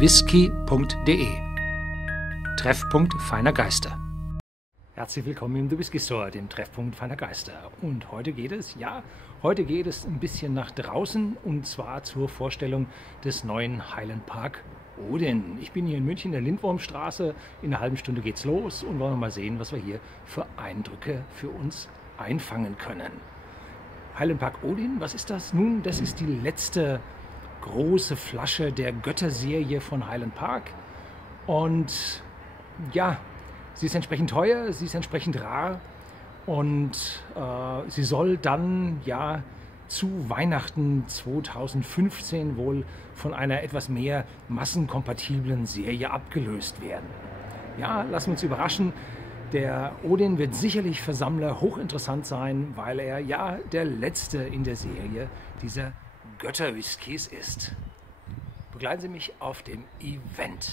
Whisky.de. Treffpunkt feiner Geister. Herzlich willkommen im The Whisky Store, dem Treffpunkt feiner Geister. Und heute geht es, ein bisschen nach draußen, und zwar zur Vorstellung des neuen Highland Park Odin. Ich bin hier in München in der Lindwurmstraße. In einer halben Stunde geht's los und wollen mal sehen, was wir hier für Eindrücke für uns einfangen können. Highland Park Odin, was ist das? Nun, das ist die letzte große Flasche der Götterserie von Highland Park. Und ja, sie ist entsprechend teuer, sie ist entsprechend rar und sie soll dann ja zu Weihnachten 2015 wohl von einer etwas mehr massenkompatiblen Serie abgelöst werden. Ja, lassen wir uns überraschen. Der Odin wird sicherlich für Sammler hochinteressant sein, weil er ja der letzte in der Serie dieser Götterwhiskys ist. Begleiten Sie mich auf dem Event.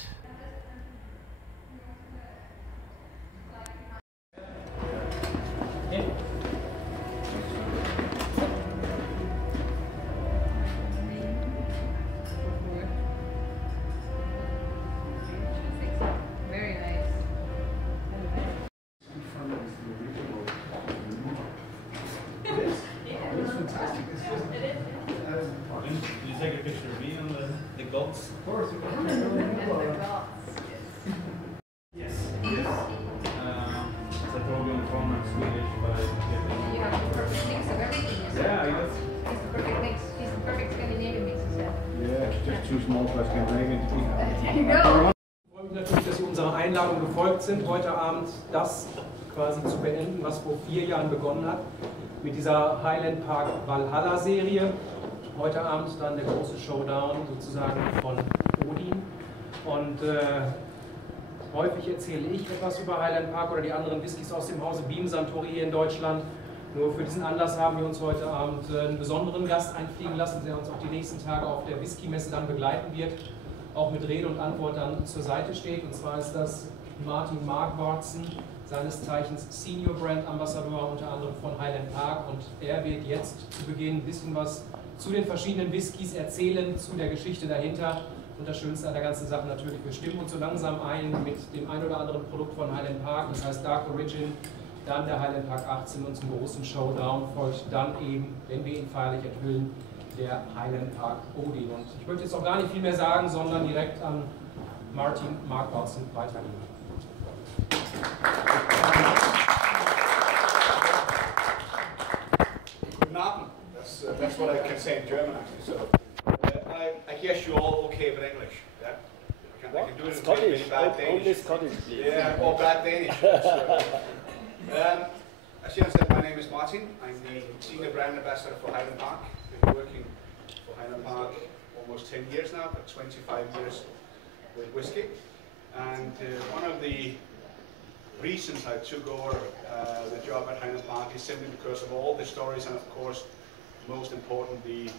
Ich freue mich natürlich, dass Sie unserer Einladung gefolgt sind, heute Abend das quasi zu beenden, was vor 4 Jahren begonnen hat, mit dieser Highland Park Valhalla Serie. Heute Abend dann der große Showdown sozusagen von Odin. Und häufig erzähle ich etwas über Highland Park oder die anderen Whiskys aus dem Hause Beam Suntory hier in Deutschland. Nur für diesen Anlass haben wir uns heute Abend einen besonderen Gast einfliegen lassen, der uns auch die nächsten Tage auf der Whisky-Messe dann begleiten wird, auch mit Rede und Antwort dann zur Seite steht. Und zwar ist das Martin Markwartsen, seines Zeichens Senior Brand Ambassador unter anderem von Highland Park. Und er wird jetzt zu Beginn ein bisschen was zu den verschiedenen Whiskys erzählen, zu der Geschichte dahinter. Und das Schönste an der ganzen Sache natürlich, wir stimmen uns so langsam ein mit dem ein oder anderen Produkt von Highland Park, das heißt Dark Origin, dann der Highland Park 18 und zum großen Showdown folgt dann eben, wenn wir ihn feierlich enthüllen, der Highland Park Odin. Und ich möchte jetzt auch gar nicht viel mehr sagen, sondern direkt an Martin Markwartsen weitergeben. Guten Abend. That's what I can say in German actually. So I guess you all okay with English. Yeah. I can do it in Scottish. bad Danish. Only Scottish, please. Yeah, or bad Danish. As Jan said, my name is Martin. I'm the Senior Brand Ambassador for Highland Park. Been working for Highland Park almost 10 years now, but 25 years with whiskey. And one of the reasons I took over the job at Highland Park is simply because of all the stories and, of course, most important, the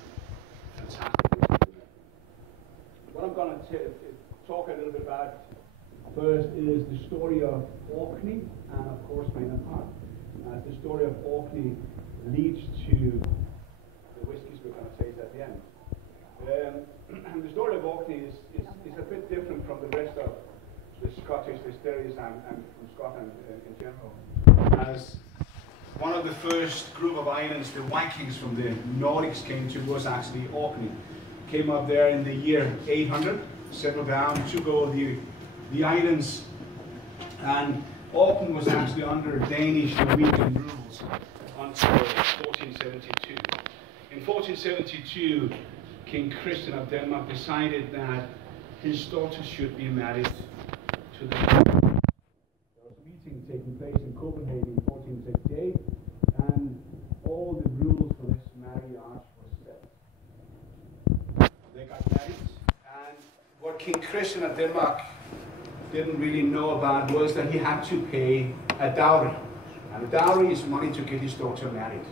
fantastic whiskey. What I'm going to talk a little bit about first is the story of Orkney and, of course, Highland Park. The story of Orkney leads to the whiskies we're going to taste at the end. And the story of Orkney is a bit different from the rest of the Scottish distilleries and from Scotland in general. As one of the first group of islands the Vikings from the Nordics came to was actually Orkney. Came up there in the year 800, settled down, took over the islands, and Orkney was actually under Danish Norwegian rules until 1472. In 1472, King Christian of Denmark decided that his daughter should be married to the king. There was a meeting taking place in Copenhagen in 1468, and all the rules for this marriage were set. They got married, and what King Christian of Denmark didn't really know about was that he had to pay a dowry. And a dowry is money to get his daughter married.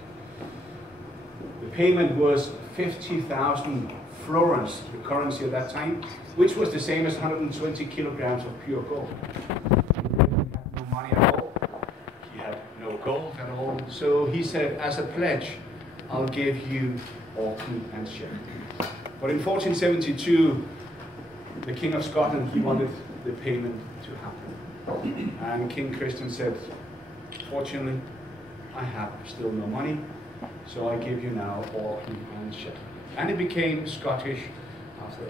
The payment was 50,000 florins, the currency at that time, which was the same as 120 kilograms of pure gold. He had no money at all. He had no gold at all. So he said, as a pledge, I'll give you Orkney and Shetland. But in 1472, the King of Scotland, he wanted the payment to happen. And King Christian said, fortunately, I have still no money, so I give you now Orkney and Shetland. And it became Scottish after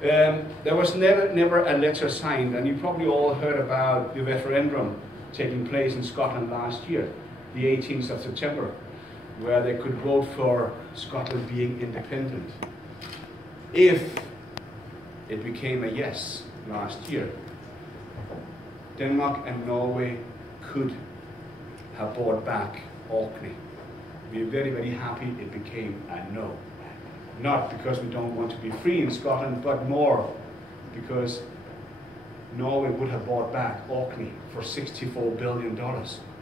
that. There was never a letter signed, and you probably all heard about the referendum taking place in Scotland last year, the 18th of September, where they could vote for Scotland being independent. If it became a yes last year, Denmark and Norway could have bought back Orkney. We're very, very happy it became a no. Not because we don't want to be free in Scotland, but more because Norway would have bought back Orkney for $64 billion.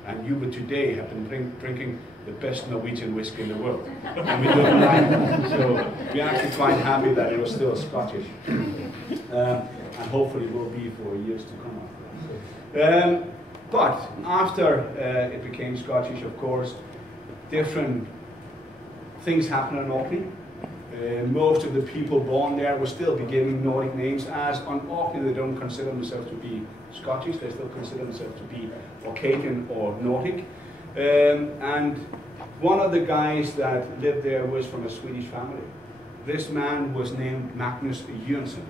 And you would today have been drinking the best Norwegian whiskey in the world. And we don't like that. So we're actually quite happy that it was still Scottish. And hopefully will be for years to come. But after it became Scottish, of course, different things happened in Orkney. Most of the people born there will still be given Nordic names, as on Orkney they don't consider themselves to be Scottish, they still consider themselves to be Orcadian or Nordic. And one of the guys that lived there was from a Swedish family. This man was named Magnus Jönsson.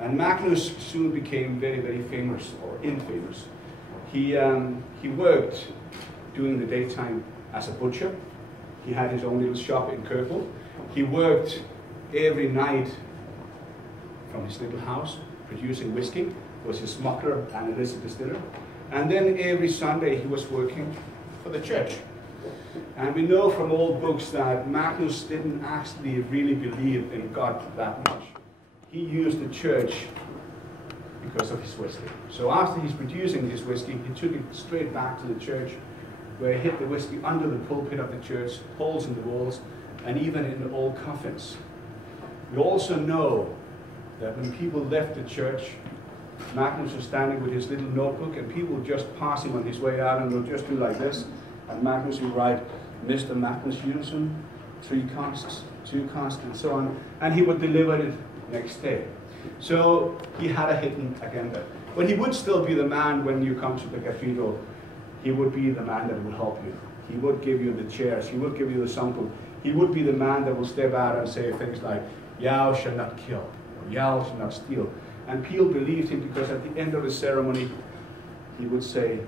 And Magnus soon became very, very famous, or infamous. He worked during the daytime as a butcher. He had his own little shop in Kirkwood. He worked every night from his little house, producing whiskey, was a smuggler and illicit distiller. And then every Sunday he was working for the church. And we know from old books that Magnus didn't actually really believe in God that much. He used the church because of his whiskey. So after he's producing his whiskey, he took it straight back to the church, where he hid the whiskey under the pulpit of the church, holes in the walls, and even in the old coffins. We also know that when people left the church, Magnus was standing with his little notebook, and people would just pass him on his way out, and they'll just do like this. And Magnus would write, Mr. Magnus Jönsson, 3 casks, 2 casks, and so on. And he would deliver it next day. So he had a hidden agenda. But he would still be the man when you come to the cathedral. He would be the man that would help you. He would give you the chairs. He would give you the sample. He would be the man that will step out and say things like, "Thou shalt not kill," or "Thou shalt not steal." And people believed him because at the end of the ceremony, he would say,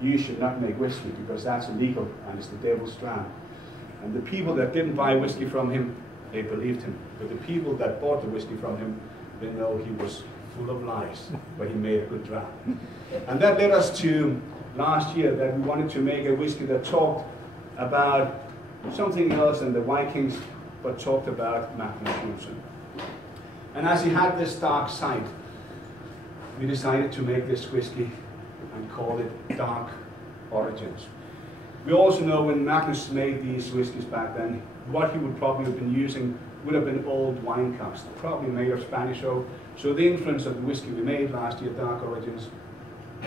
"You should not make whiskey because that's illegal and it's the devil's dram." And the people that didn't buy whiskey from him, they believed him. But the people that bought the whiskey from him, they know he was full of lies, but he made a good dram. And that led us to last year that we wanted to make a whiskey that talked about something else than the Vikings, but talked about Magnus Jönsson. And as he had this dark side, we decided to make this whiskey and call it Dark Origins. We also know when Magnus made these whiskies back then, what he would probably have been using would have been old wine casks, probably made of Spanish oak. So the influence of the whiskey we made last year, Dark Origins,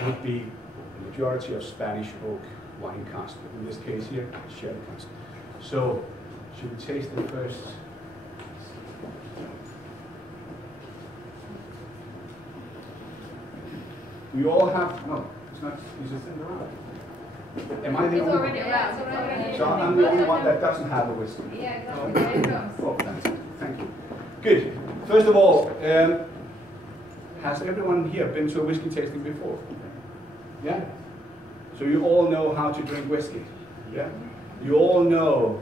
would be the majority of Spanish oak wine casks. In this case here, sherry cask. So, should we taste it first? We all have, no, it's not, is it in around? Am I the only one? Already around. So I'm the only one that doesn't have a whiskey. Yeah, exactly. There it goes. Oh, thank you. Good. First of all, has everyone here been to a whiskey tasting before? Yeah? So you all know how to drink whiskey? Yeah? You all know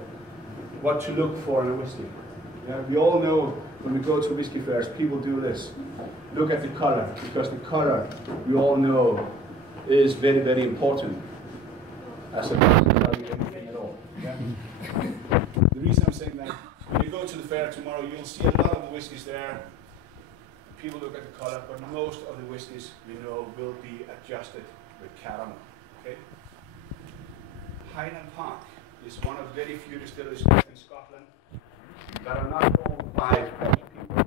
what to look for in a whiskey? Yeah? We all know when we go to whiskey fairs, people do this. Look at the color, because the color, we all know, is very, very important. As a doesn't tell you anything at all. Yeah? The reason I'm saying that, when you go to the fair tomorrow, you'll see a lot of the whiskies there. People look at the color, but most of the whiskies we know will be adjusted with caramel. Okay? Highland Park is one of very few distilleries in Scotland that are not owned by French people,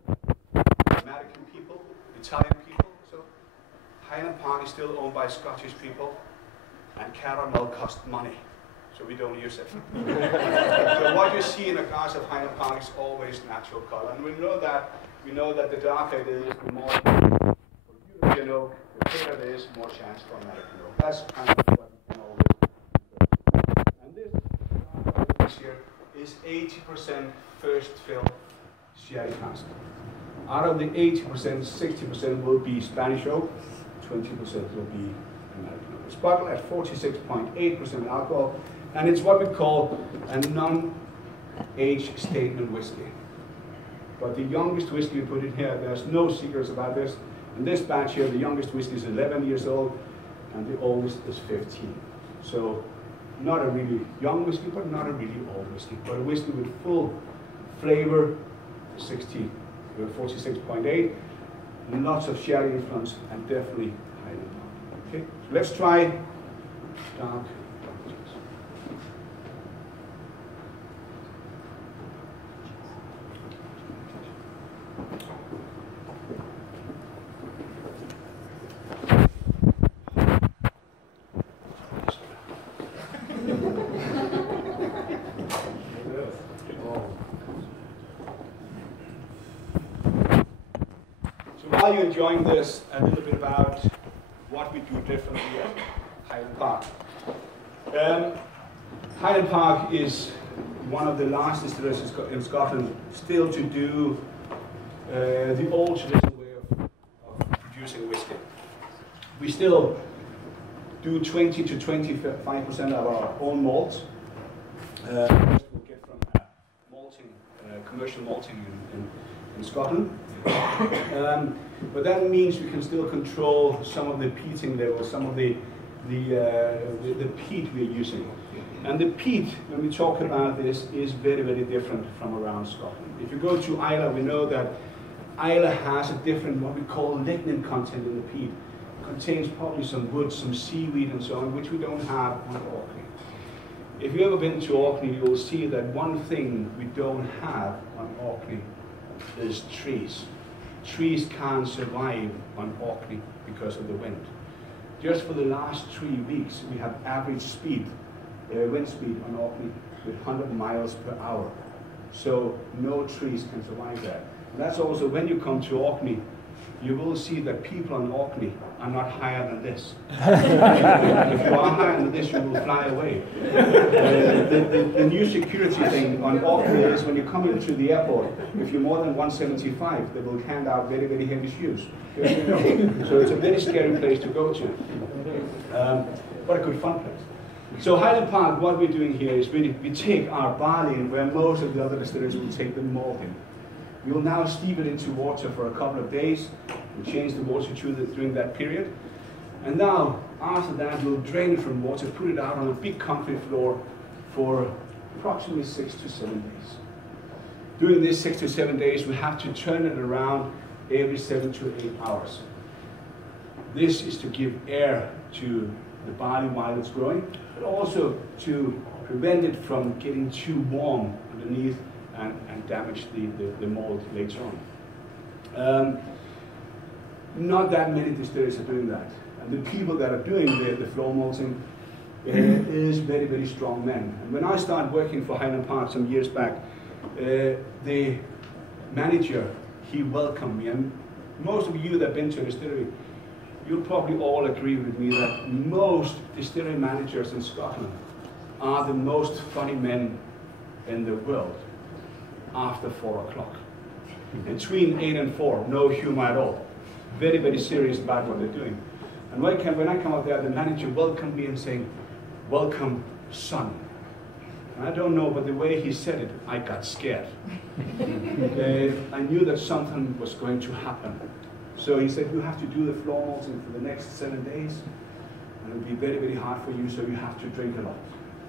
American people, Italian people. So Highland Park is still owned by Scottish people, and caramel costs money. so we don't use it. So what you see in a glass of Highland Park is always natural color, and we know that the darker it is, the more for European oak, the paler it is, more chance for American oak. That's kind of what we can always. And this here is 80% first fill sherry cask. Out of the 80%, 60% will be Spanish oak, 20% will be American oak. It's bottled at 46.8% alcohol, and it's what we call a non-age statement whiskey. But the youngest whiskey we put in here, there's no secrets about this. In this batch here, the youngest whiskey is 11 years old, and the oldest is 15. So not a really young whiskey, but not a really old whiskey, but a whiskey with full flavor, 46.8, lots of sherry influence, and definitely Highland Park. Okay, so let's try dark. While you're enjoying this, a little bit about what we do differently at Highland Park. Highland Park is one of the last distilleries in Scotland still to do the old traditional way of producing whiskey. We still do 20 to 25% of our own malts. We'll get from malting, commercial malting in Scotland. But that means we can still control some of the peating levels, some of the peat we're using. And the peat, when we talk about this, is very, very different from around Scotland. If you go to Islay, we know that Islay has a different, what we call lignin content in the peat. It contains probably some wood, some seaweed and so on, which we don't have on Orkney. If you've ever been to Orkney, you'll see that one thing we don't have on Orkney is trees. Trees can't survive on Orkney because of the wind. Just for the last 3 weeks, we have average speed, wind speed on Orkney with 100 miles per hour. So no trees can survive there. And that's also when you come to Orkney, you will see that people on Orkney are not higher than this. If you are higher than this, you will fly away. The new security thing on Orkney is when you come into the airport, if you're more than 175, they will hand out very, very heavy shoes. So it's a very scary place to go to. But a good fun place. So Highland Park, what we're doing here is we take our barley in where most of the other distilleries will take the malt in. We will now steep it into water for a couple of days. We change the water during that period. And now, after that, we'll drain it from water, put it out on a big concrete floor for approximately 6 to 7 days. During these 6 to 7 days, we have to turn it around every 7 to 8 hours. This is to give air to the barley while it's growing, but also to prevent it from getting too warm underneath and damage the malt later on. Not that many distilleries are doing that. And the people that are doing the floor malting is very, very strong men. And when I started working for Highland Park some years back, the manager, he welcomed me. And most of you that have been to a distillery, you'll probably all agree with me that most distillery managers in Scotland are the most funny men in the world after 4 o'clock. Between 8 and 4, no humor at all. Very, very serious about what they're doing. And when I come out there, the manager welcomed me and saying, "Welcome, son." And I don't know, but the way he said it, I got scared. I knew that something was going to happen. So he said, "You have to do the floor malting for the next 7 days, and it'll be very, very hard for you, so you have to drink a lot."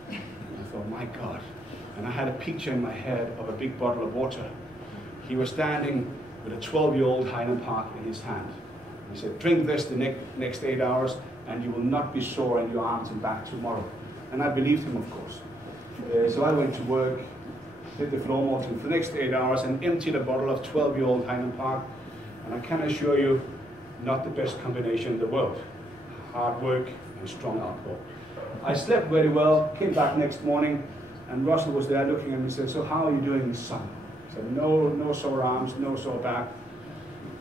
And I thought, my God. And I had a picture in my head of a big bottle of water. He was standing with a 12-year-old Highland Park in his hand. He said, "Drink this the next 8 hours, and you will not be sore in your arms and back tomorrow." And I believed him, of course. So I went to work, did the floor malting for the next 8 hours, and emptied a bottle of 12-year-old Highland Park. And I can assure you, not the best combination in the world. Hard work and strong alcohol. I slept very well, came back next morning, and Russell was there looking at me and said, "So how are you doing, son?" I said, no sore arms, no sore back,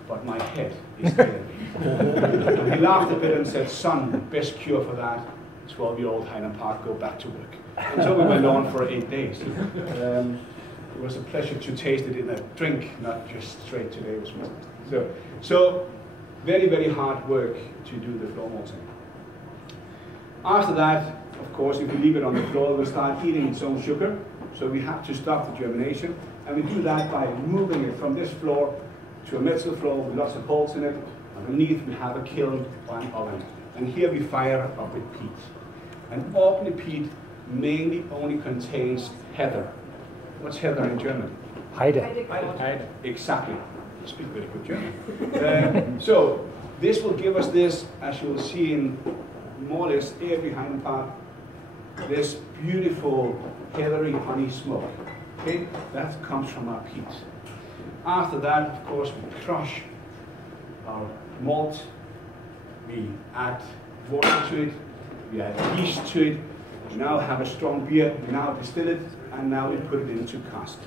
but my head is killing me. And he laughed a bit and said, "Son, the best cure for that, 12-year-old Highland Park, go back to work." And so we went on for 8 days. It was a pleasure to taste it in a drink, not just straight today. It was so very, very hard work to do the floor malting. After that, of course, if we leave it on the floor, it will start eating its own sugar. So we have to stop the germination. And we do that by moving it from this floor to a metal floor with lots of holes in it. Underneath we have a kiln or an oven. And here we fire up with peat. And ordinary peat mainly only contains heather. What's heather in German? Heide. Heide. Exactly. You speak very good German. So this will give us this, as you will see in more or less every Highland Park, this beautiful heathery honey smoke. Okay, that comes from our peat. After that, of course, we crush our malt, we add water to it, we add yeast to it, we now have a strong beer, we now distill it, and now we put it into cask.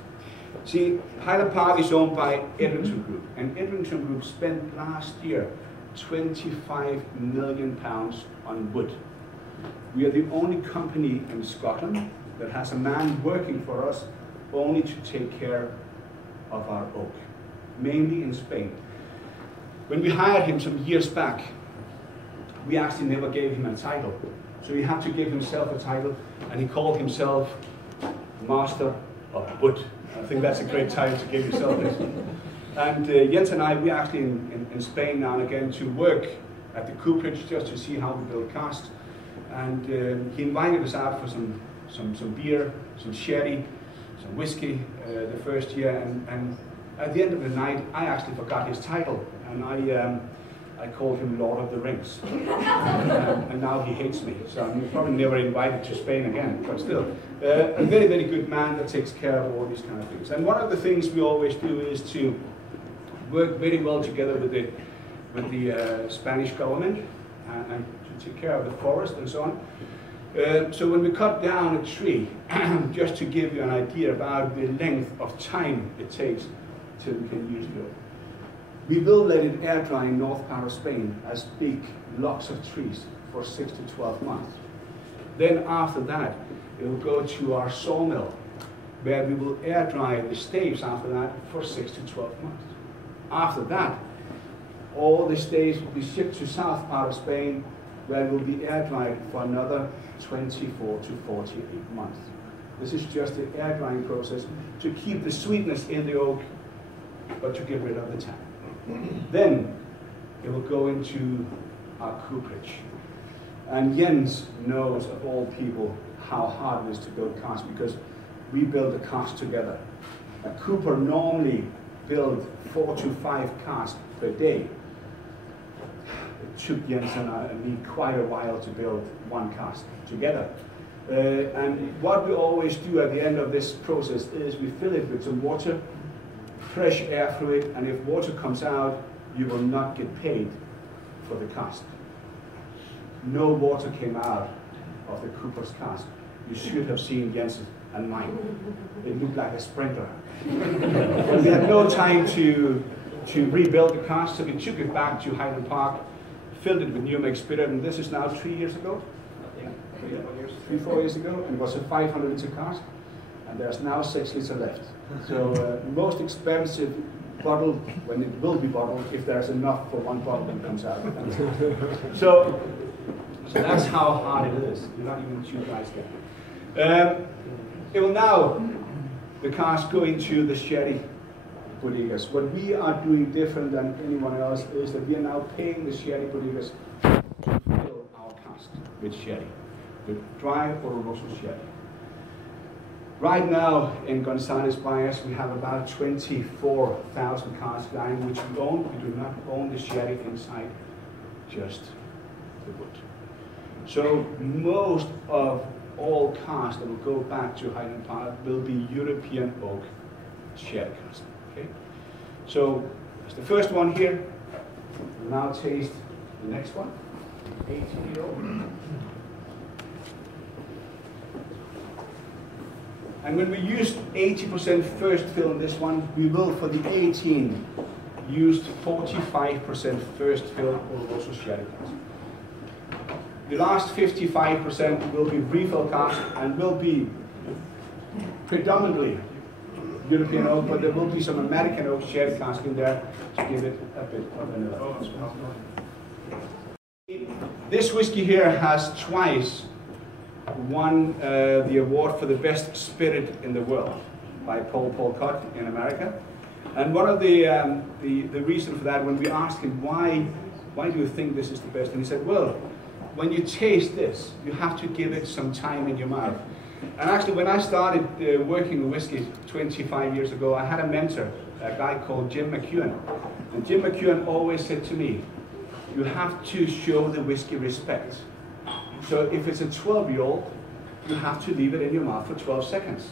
See, Highland Park is owned by Edrington Group, and Edrington Group spent last year £25 million on wood. We are the only company in Scotland that has a man working for us only to take care of our oak, mainly in Spain. When we hired him some years back, we actually never gave him a title. So he had to give himself a title, and he called himself Master of Wood. I think that's a great title to give yourself this. And Jens and I, we're actually in Spain now and again to work at the cooperage just to see how we build casks. And he invited us out for some beer, some sherry, some whiskey the first year. And at the end of the night, I actually forgot his title, and I called him Lord of the Rings. And now he hates me, so I'm probably never invited to Spain again, but still. A very, very good man that takes care of all these kind of things. And one of the things we always do is to work very well together with the Spanish government and to take care of the forest and so on. So when we cut down a tree, just to give you an idea about the length of time it takes till we can use it, we will let it air dry in north part of Spain as big logs of trees for 6 to 12 months. Then after that, it will go to our sawmill, where we will air dry the staves after that for 6 to 12 months. After that, all the staves will be shipped to south part of Spain, where it will be air dried for another 24 to 48 months. This is just the air drying process to keep the sweetness in the oak, but to get rid of the tang. Then it will go into our cooperage. And Jens knows of all people how hard it is to build casks, because we build the cask together. A cooper normally builds 4 to 5 casks per day. It took Jens and me quite a while to build one cask together. And what we always do at the end of this process is we fill it with some water, fresh air through it, and if water comes out, you will not get paid for the cask. No water came out of the cooper's cask. You should have seen Jens and mine. It looked like a sprinter. But we had no time to rebuild the cask, so we took it back to Highland Park, filled it with new make spirit, and this is now 3 years ago? Yeah. 3, 4 years ago, and it was a 500 litre cask, and there's now 6 litres left. So most expensive bottle, when it will be bottled, if there's enough for one bottle that comes out. So that's how hard it is. You're not even 2 guys get. It will now, the cask, go into the sherry bodegas. What we are doing different than anyone else is that we are now paying the sherry bodegas to fill our cask with sherry, with dry oloroso sherry. Right now in Gonzales Bias we have about 24,000 casks lying, which we own. We do not own the sherry inside, just the wood. So most of all casks that will go back to Highland Park will be European oak sherry casks. Okay? So that's the first one here. We'll now taste the next one, 18-year-old. And when we used 80% first fill in this one, we will, for the 18, use 45% first fill Oloroso sherry cask. The last 55% will be refill cask and will be predominantly European oak, but there will be some American oak sherry cask in there to give it a bit of vanilla as well. This whiskey here has twice won the award for the best spirit in the world by Paul Cott in America. And one of the reason for that, when we asked him why do you think this is the best, and he said, well, when you taste this, you have to give it some time in your mouth. And actually, when I started working with whiskey 25 years ago, I had a mentor, a guy called Jim McEwen. And Jim McEwen always said to me, you have to show the whiskey respect. So if it's a 12-year-old, you have to leave it in your mouth for 12 seconds.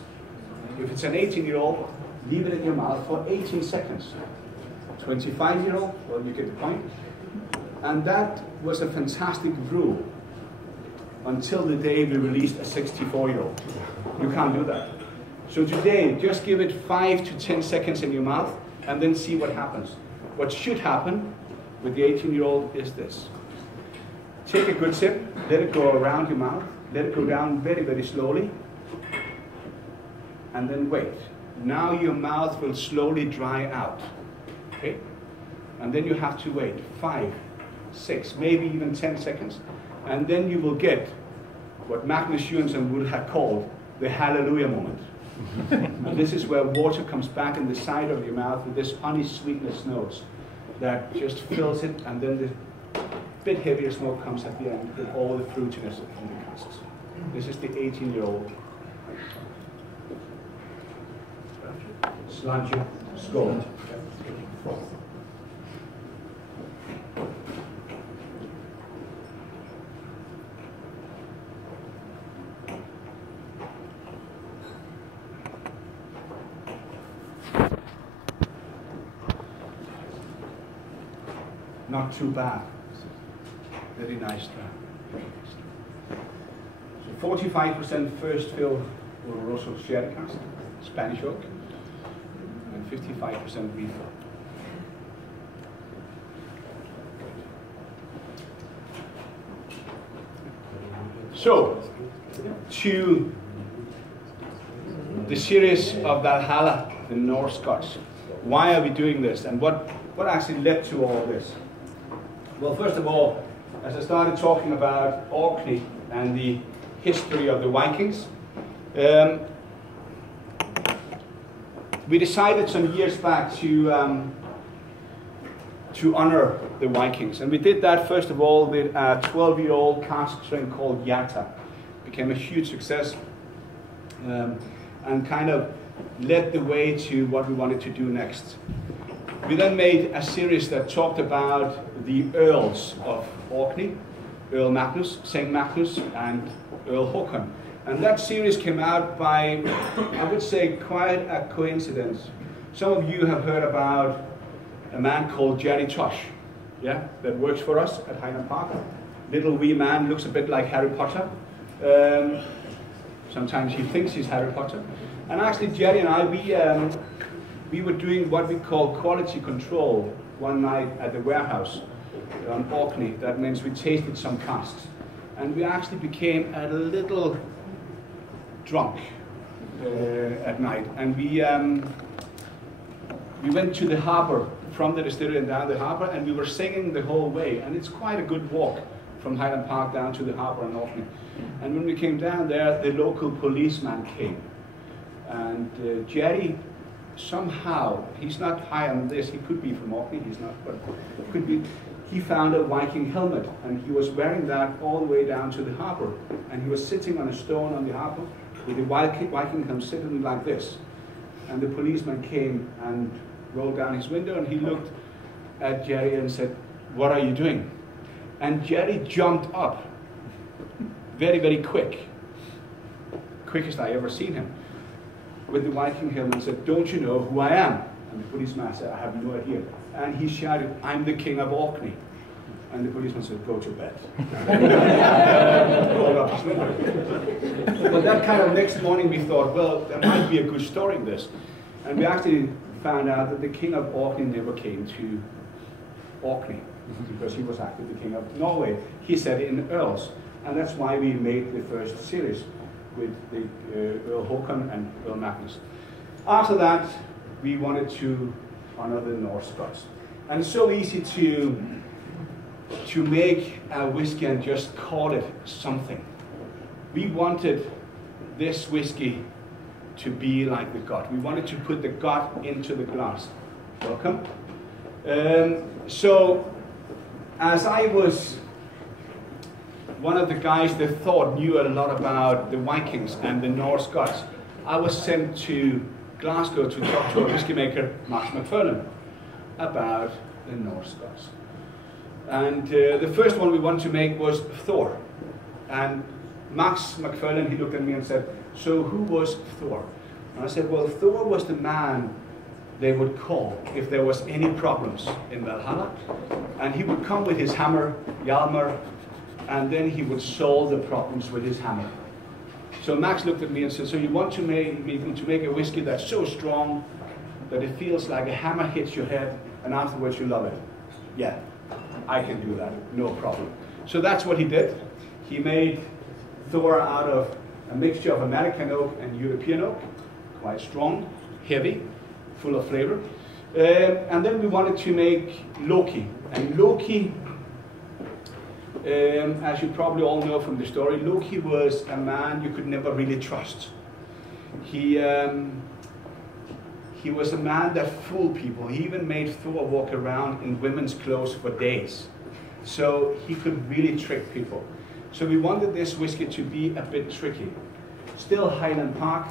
If it's an 18-year-old, leave it in your mouth for 18 seconds. 25-year-old, well, you get the point. And that was a fantastic rule until the day we released a 64-year-old. You can't do that. So today, just give it 5 to 10 seconds in your mouth and then see what happens. What should happen with the 18-year-old is this. Take a good sip, let it go around your mouth, let it go down very, very slowly, and then wait. Now your mouth will slowly dry out, okay? And then you have to wait 5, 6, maybe even 10 seconds, and then you will get what Magnus Johansson would have called the hallelujah moment. And this is where water comes back in the side of your mouth with this honey sweetness notes that just fills it, and then the bit heavier smoke comes at the end with all the fruitiness from the casks. This is the 18-year-old. Sláinte, skål. Not too bad. Very nice draft. So 45% first fill Oloroso sherry cask, Spanish oak, and 55% refill. So, to the series of Valhalla, the Norse Scots. Why are we doing this, and what actually led to all this? Well, first of all, as I started talking about Orkney and the history of the Vikings, we decided some years back to honor the Vikings. And we did that, first of all, with a 12-year-old cask strain called Hjarta. Became a huge success and kind of led the way to what we wanted to do next. We then made a series that talked about the Earls of Orkney, Earl Magnus, St. Magnus, and Earl Håkon. And that series came out by, I would say, quite a coincidence. Some of you have heard about a man called Jerry Tosh, yeah, that works for us at Highland Park. Little wee man, looks a bit like Harry Potter. Sometimes he thinks he's Harry Potter. And actually, Jerry and I, we were doing what we call quality control one night at the warehouse on Orkney. That means we tasted some casks. And we actually became a little drunk at night. And we went to the harbour, from the distillery and down the harbour, and we were singing the whole way. And it's quite a good walk from Highland Park down to the harbour in Orkney. And when we came down there, the local policeman came. And Jerry, somehow, he's not high on this, he could be from Orkney, he's not, but could be, he found a Viking helmet, and he was wearing that all the way down to the harbour. And he was sitting on a stone on the harbour with the Viking helmet sitting like this. And the policeman came and rolled down his window, and he looked at Jerry and said, "What are you doing?" And Jerry jumped up very, very quick. Quickest I ever seen him. With the Viking helmet and said, "Don't you know who I am?" And the policeman said, "I have no idea." And he shouted, "I'm the King of Orkney." And the policeman said, go to bed. Rolled up his window. But that kind of next morning we thought, well, there might be a good story in this. And we actually found out that the king of Orkney never came to Orkney, because he was actually the king of Norway. He said it in Earls, and that's why we made the first series with the Earl Håkon and Earl Magnus. After that, we wanted to honor the Norse gods. And it's so easy to make a whiskey and just call it something. We wanted this whiskey to be like the god. We wanted to put the god into the glass. Welcome. So, as I was one of the guys that thought knew a lot about the Vikings and the Norse gods, I was sent to Glasgow to talk to a whiskey maker, Max McFarlane, about the Norse gods. And the first one we wanted to make was Thor. And Max McFarlane, he looked at me and said, so who was Thor? And I said, well, Thor was the man they would call if there was any problems in Valhalla. And he would come with his hammer, Hjalmar, and then he would solve the problems with his hammer. So Max looked at me and said, so you want to make a whiskey that's so strong that it feels like a hammer hits your head and afterwards you love it? Yeah, I can do that, no problem. So that's what he did. He made Thor out of a mixture of American oak and European oak, quite strong, heavy, full of flavor. And then we wanted to make Loki. And Loki, as you probably all know from the story, Loki was a man you could never really trust. He was a man that fooled people. He even made Thor walk around in women's clothes for days. So he could really trick people. So we wanted this whiskey to be a bit tricky. Still Highland Park,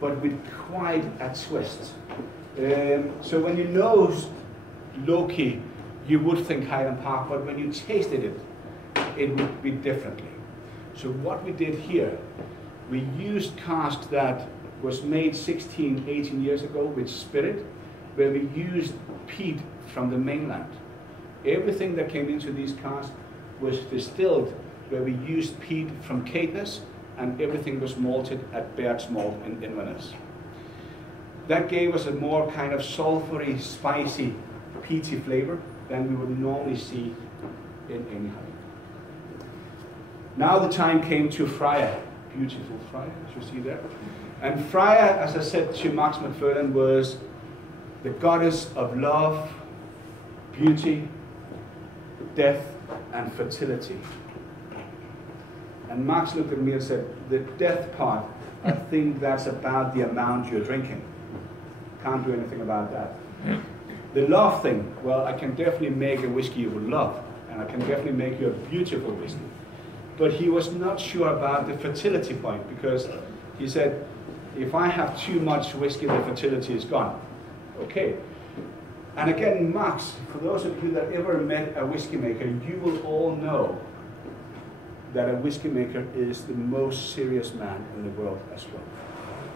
but with quite a twist. So when you know Loki, you would think Highland Park, but when you tasted it, it would be differently. So what we did here, we used cask that was made 16, 18 years ago with spirit, where we used peat from the mainland. Everything that came into these casks was distilled where we used peat from Caithness, and everything was malted at Baird's malt in Inverness. That gave us a more kind of sulfury, spicy, peaty flavor than we would normally see in any honey. Now the time came to Freya, beautiful Freya, as you see there. And Freya, as I said to Max McFarlane, was the goddess of love, beauty, death, and fertility. And Max looked at me and said, the death part, I think that's about the amount you're drinking. Can't do anything about that. The love thing, well, I can definitely make a whiskey you would love, and I can definitely make you a beautiful whiskey. But he was not sure about the fertility point, because he said, if I have too much whiskey, the fertility is gone. Okay. And again, Max, for those of you that ever met a whiskey maker, you will all know that a whiskey maker is the most serious man in the world as well.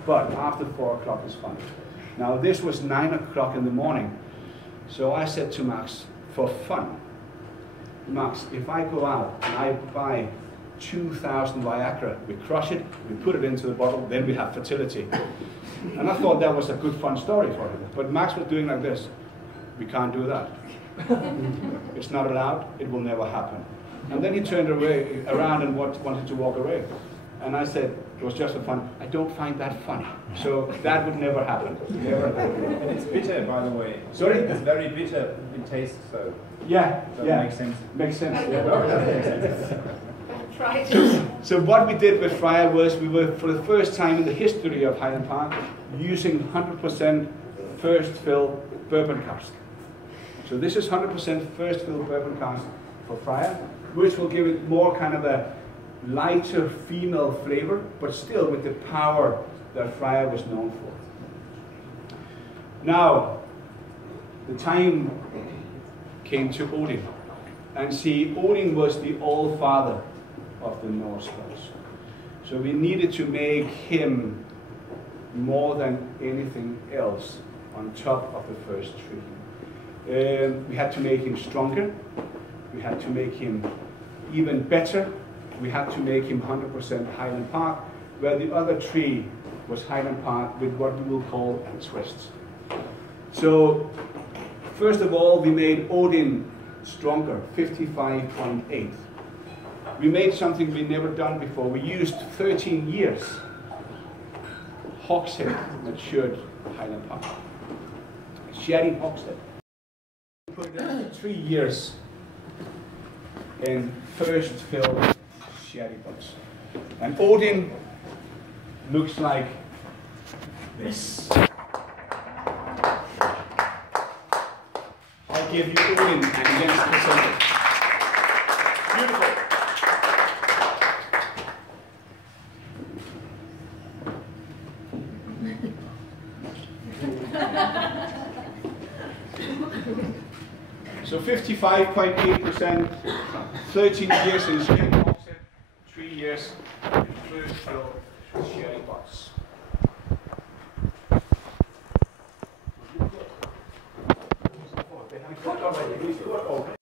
But after 4 o'clock is fun. Now this was 9 o'clock in the morning. So I said to Max, for fun, Max, if I go out and I buy 2,000 Viagra, we crush it, we put it into the bottle, then we have fertility. And I thought that was a good fun story for him. But Max was doing like this, we can't do that. It's not allowed, it will never happen. And then he turned around and wanted to walk away. And I said, it was just for fun. I don't find that funny. So that would never happen. Never. And it's bitter, by the way. Sorry? It's very bitter in taste, so. Yeah, yeah. Makes sense. Makes sense. Try it. So what we did with Freya was we were, for the first time in the history of Highland Park, using 100% first fill bourbon cask. So this is 100% first fill bourbon cask for Freya, which will give it more kind of a lighter female flavor, but still with the power that Freya was known for. Now, the time came to Odin. And see, Odin was the all-father of the Norse gods. So we needed to make him more than anything else on top of the first tree. We had to make him stronger. We had to make him even better. We had to make him 100% Highland Park, where the other tree was Highland Park with what we will call a twist. So, first of all, we made Odin stronger, 55.8. We made something we never done before. We used 13 years hogshead matured Highland Park. Sherry hogshead. We put down 3 years in first fill sherry box. And Odin looks like this. I'll give you Odin and Jens presented. Beautiful. So 55.8%, 13 years in sherry box, 3 years in first fill sherry box. They have cut already.